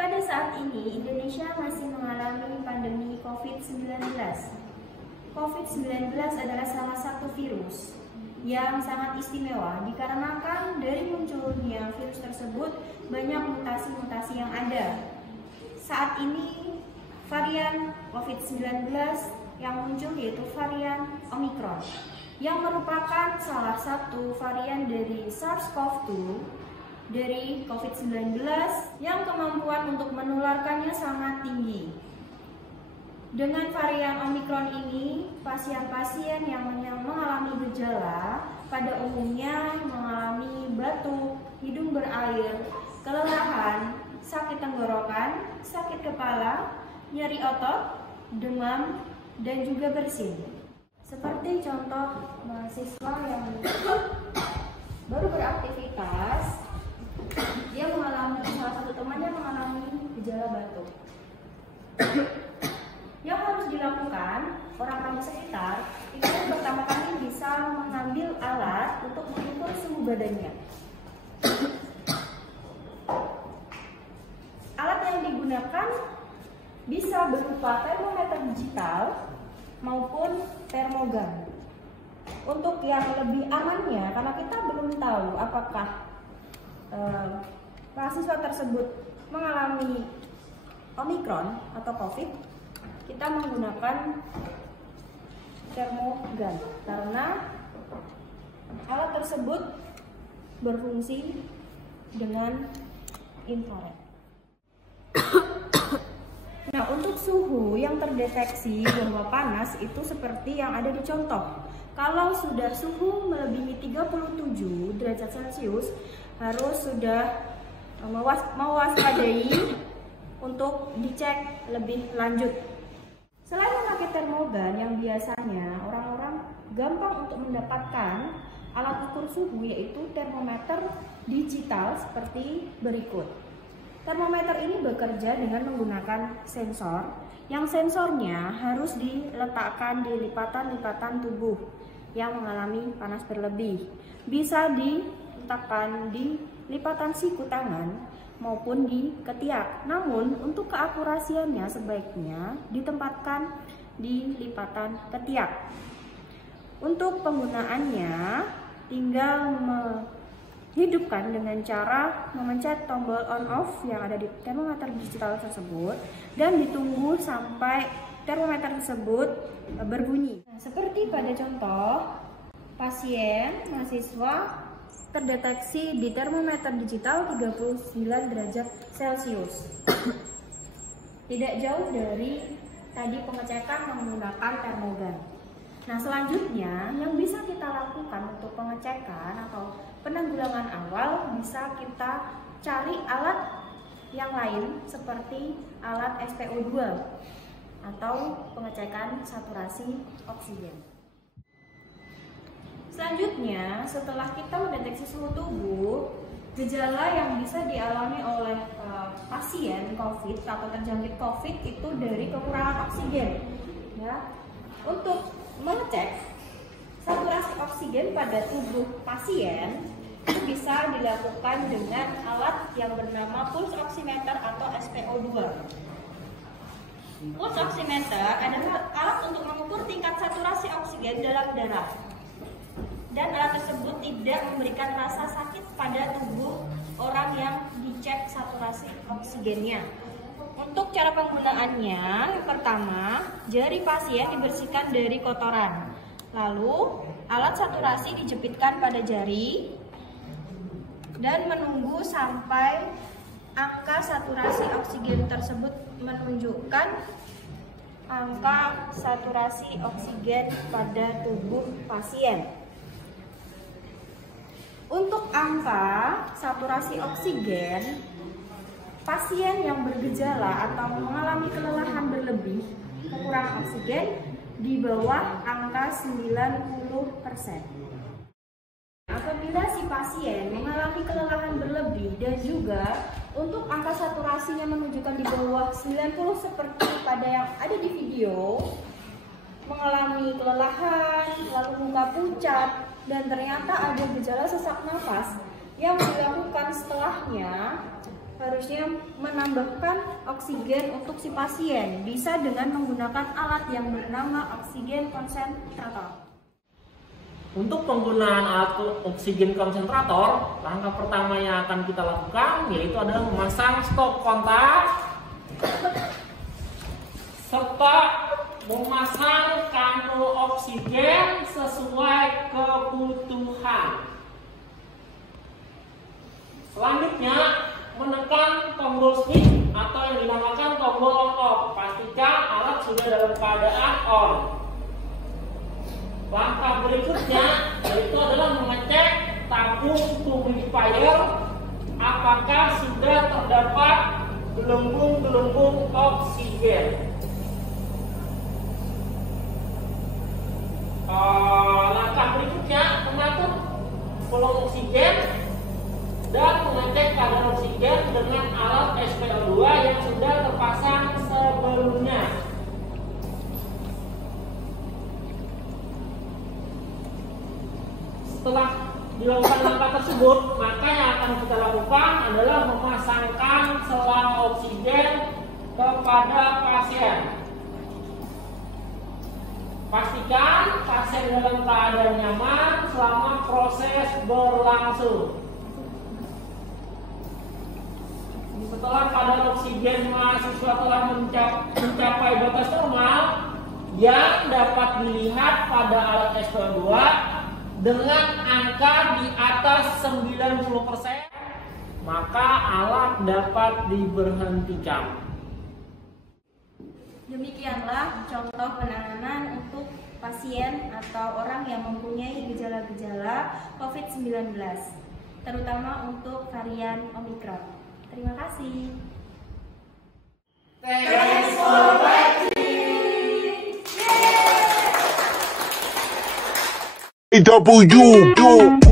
Pada saat ini, Indonesia masih mengalami pandemi COVID-19. COVID-19 adalah salah satu virus yang sangat istimewa dikarenakan dari munculnya virus tersebut banyak mutasi-mutasi yang ada. Saat ini, varian COVID-19 yang muncul yaitu varian Omicron, yang merupakan salah satu varian dari SARS-CoV-2 dari COVID-19 yang kemampuan untuk menularkannya sangat tinggi. Dengan varian Omicron ini, pasien-pasien yang mengalami gejala pada umumnya mengalami batuk, hidung berair, kelelahan, sakit tenggorokan, sakit kepala, nyeri otot, demam, dan juga bersin. Seperti contoh mahasiswa yang baru beraktivitas, dia mengalami, salah satu temannya mengalami gejala batuk. Yang harus dilakukan orang-orang sekitar itu pertama kali bisa mengambil alat untuk mengukur suhu badannya. Alat yang digunakan bisa berupa termometer digital maupun termogan. Untuk yang lebih amannya, karena kita belum tahu apakah mahasiswa tersebut mengalami Omicron atau COVID, kita menggunakan termogan karena alat tersebut berfungsi dengan infrared. Nah, untuk suhu yang terdeteksi bahwa panas itu seperti yang ada di contoh. Kalau sudah suhu melebihi 37 derajat Celcius, harus sudah mewaspadai untuk dicek lebih lanjut. Selain memakai termogan yang biasanya orang-orang gampang untuk mendapatkan alat ukur suhu, yaitu termometer digital seperti berikut. Termometer ini bekerja dengan menggunakan sensor, yang sensornya harus diletakkan di lipatan-lipatan tubuh yang mengalami panas berlebih. Bisa diletakkan di lipatan siku tangan maupun di ketiak. Namun untuk keakurasiannya sebaiknya ditempatkan di lipatan ketiak. Untuk penggunaannya tinggal hidupkan dengan cara memencet tombol on off yang ada di termometer digital tersebut dan ditunggu sampai termometer tersebut berbunyi. Nah, seperti pada contoh pasien mahasiswa terdeteksi di termometer digital 39 derajat Celcius. Tidak jauh dari tadi pengecekan menggunakan termogan. Nah, selanjutnya yang bisa kita lakukan untuk pengecekan atau penanggulangan awal, bisa kita cari alat yang lain seperti alat SpO2 atau pengecekan saturasi oksigen. Selanjutnya, setelah kita mendeteksi suhu tubuh, gejala yang bisa dialami oleh pasien COVID atau terjangkit COVID itu dari kekurangan oksigen. Ya, untuk mengecek saturasi oksigen pada tubuh pasien itu bisa dilakukan dengan alat yang bernama pulse oximeter atau SpO2. Pulse oximeter adalah alat untuk mengukur tingkat saturasi oksigen dalam darah. Dan alat tersebut tidak memberikan rasa sakit pada tubuh orang yang dicek saturasi oksigennya. Untuk cara penggunaannya, yang pertama, jari pasien dibersihkan dari kotoran. Lalu, alat saturasi dijepitkan pada jari dan menunggu sampai angka saturasi oksigen tersebut menunjukkan angka saturasi oksigen pada tubuh pasien. Untuk angka saturasi oksigen, pasien yang bergejala atau mengalami kelelahan berlebih, kekurangan oksigen di bawah angka 90%. Apabila si pasien mengalami kelelahan berlebih dan juga untuk angka saturasinya menunjukkan di bawah 90 seperti pada yang ada di video, mengalami kelelahan, lalu muka pucat, dan ternyata ada gejala sesak nafas yang dilakukan setelahnya, harusnya menambahkan oksigen untuk si pasien, bisa dengan menggunakan alat yang bernama oksigen konsentrator. Untuk penggunaan alat oksigen konsentrator, langkah pertama yang akan kita lakukan yaitu adalah memasang stop kontak serta memasang kanul oksigen sesuai kebutuhan. Selanjutnya, menekan tombol switch atau yang dinamakan tombol on off. Pastikan alat sudah dalam keadaan on. Langkah berikutnya yaitu adalah mengecek tabung humidifier apakah sudah terdapat gelembung-gelembung oksigen. Langkah berikutnya mengatur volume oksigen dan mengecek kadar oksigen dengan alat SpO2 yang sudah terpasang sebelumnya. Setelah dilakukan langkah tersebut, maka yang akan kita lakukan adalah memasangkan selang oksigen kepada pasien. Pastikan pasien dalam keadaan nyaman selama proses berlangsung. Setelah kadar oksigen mahasiswa telah mencapai batas normal yang dapat dilihat pada alat SpO2 dengan angka di atas 90%, maka alat dapat diberhentikan. Demikianlah contoh penanganan untuk pasien atau orang yang mempunyai gejala-gejala COVID-19, terutama untuk varian Omicron. Terima kasih. Thanks for watching. AWU.